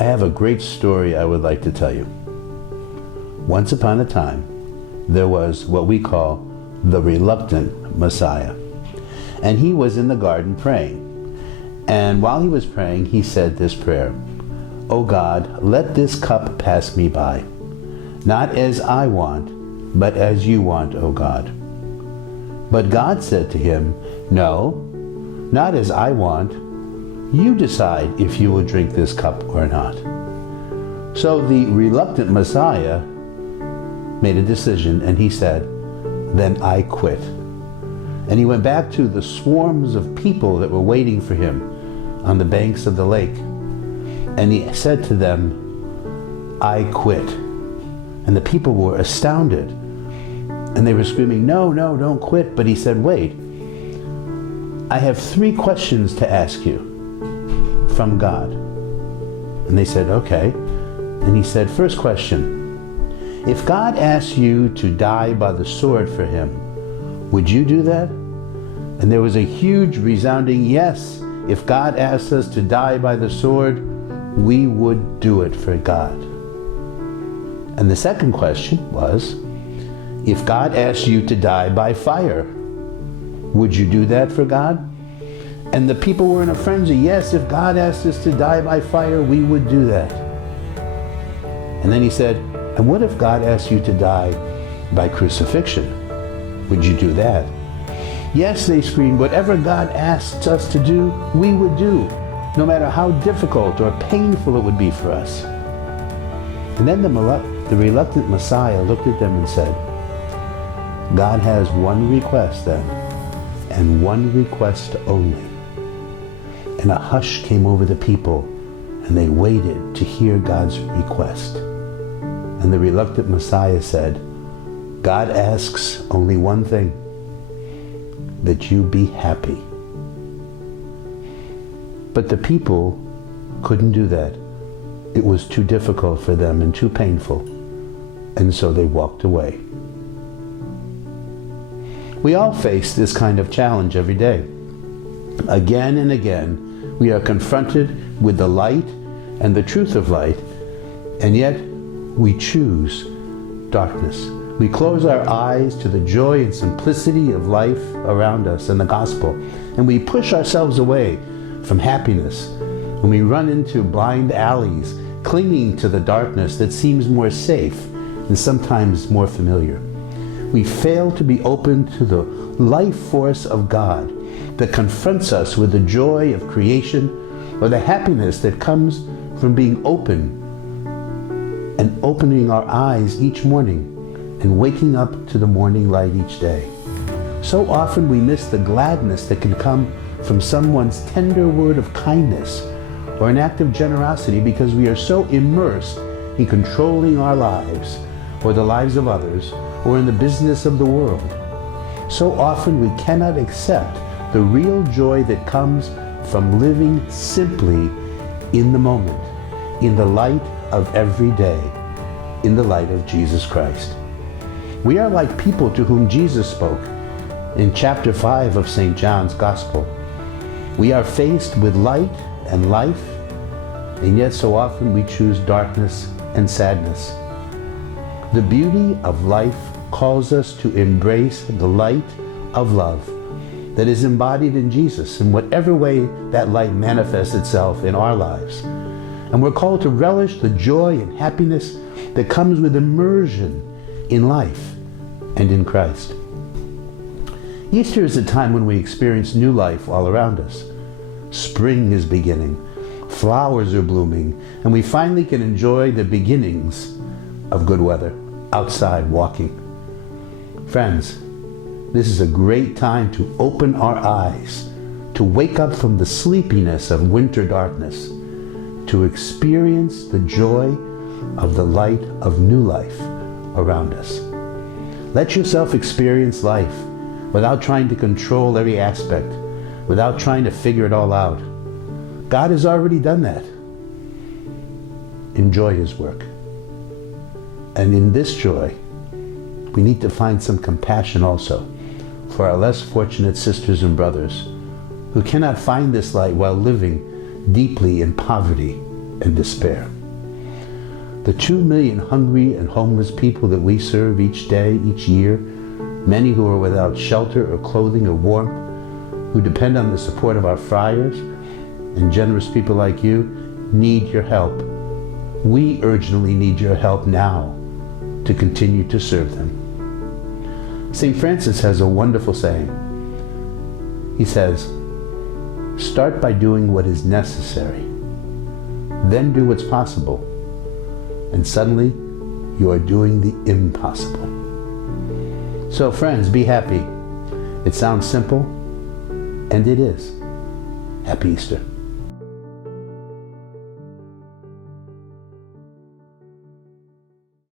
I have a great story I would like to tell you. Once upon a time, there was what we call the reluctant Messiah. And he was in the garden praying. And while he was praying, he said this prayer, "O God, let this cup pass me by. Not as I want, but as you want, O God." But God said to him, "No, not as I want. You decide if you will drink this cup or not." So the reluctant Messiah made a decision, and he said, "Then I quit." And he went back to the swarms of people that were waiting for him on the banks of the lake. And he said to them, "I quit." And the people were astounded. And they were screaming, "No, no, don't quit." But he said, "Wait, I have 3 questions to ask you from God." And they said, "Okay." And he said, "First question, if God asked you to die by the sword for him, would you do that?" And there was a huge resounding yes. If God asked us to die by the sword, we would do it for God. And the second question was, if God asked you to die by fire, would you do that for God? And the people were in a frenzy. Yes, if God asked us to die by fire, we would do that. And then he said, and what if God asked you to die by crucifixion? Would you do that? Yes, they screamed, whatever God asks us to do, we would do, no matter how difficult or painful it would be for us. And then the reluctant Messiah looked at them and said, God has one request then, and one request only. And a hush came over the people, and they waited to hear God's request. And the reluctant Messiah said, God asks only one thing, that you be happy. But the people couldn't do that. It was too difficult for them and too painful, and so they walked away. We all face this kind of challenge every day. Again and again, we are confronted with the light and the truth of light, and yet we choose darkness. We close our eyes to the joy and simplicity of life around us and the gospel, and we push ourselves away from happiness, and we run into blind alleys, clinging to the darkness that seems more safe and sometimes more familiar. We fail to be open to the life force of God that confronts us with the joy of creation or the happiness that comes from being open and opening our eyes each morning and waking up to the morning light each day. So often we miss the gladness that can come from someone's tender word of kindness or an act of generosity because we are so immersed in controlling our lives or the lives of others or in the business of the world. So often we cannot accept the real joy that comes from living simply in the moment, in the light of every day, in the light of Jesus Christ. We are like people to whom Jesus spoke in chapter 5 of St. John's Gospel. We are faced with light and life, and yet so often we choose darkness and sadness. The beauty of life calls us to embrace the light of love that is embodied in Jesus in whatever way that light manifests itself in our lives. And we're called to relish the joy and happiness that comes with immersion in life and in Christ. Easter is a time when we experience new life all around us. Spring is beginning, flowers are blooming, and we finally can enjoy the beginnings of good weather, outside walking. Friends, this is a great time to open our eyes, to wake up from the sleepiness of winter darkness, to experience the joy of the light of new life around us. Let yourself experience life without trying to control every aspect, without trying to figure it all out. God has already done that. Enjoy His work. And in this joy, we need to find some compassion also for our less fortunate sisters and brothers who cannot find this light while living deeply in poverty and despair. The 2 million hungry and homeless people that we serve each day, each year, many who are without shelter or clothing or warmth, who depend on the support of our friars and generous people like you, need your help. We urgently need your help now to continue to serve them. St. Francis has a wonderful saying. He says, start by doing what is necessary, then do what's possible, and suddenly you are doing the impossible. So friends, be happy. It sounds simple, and it is. Happy Easter.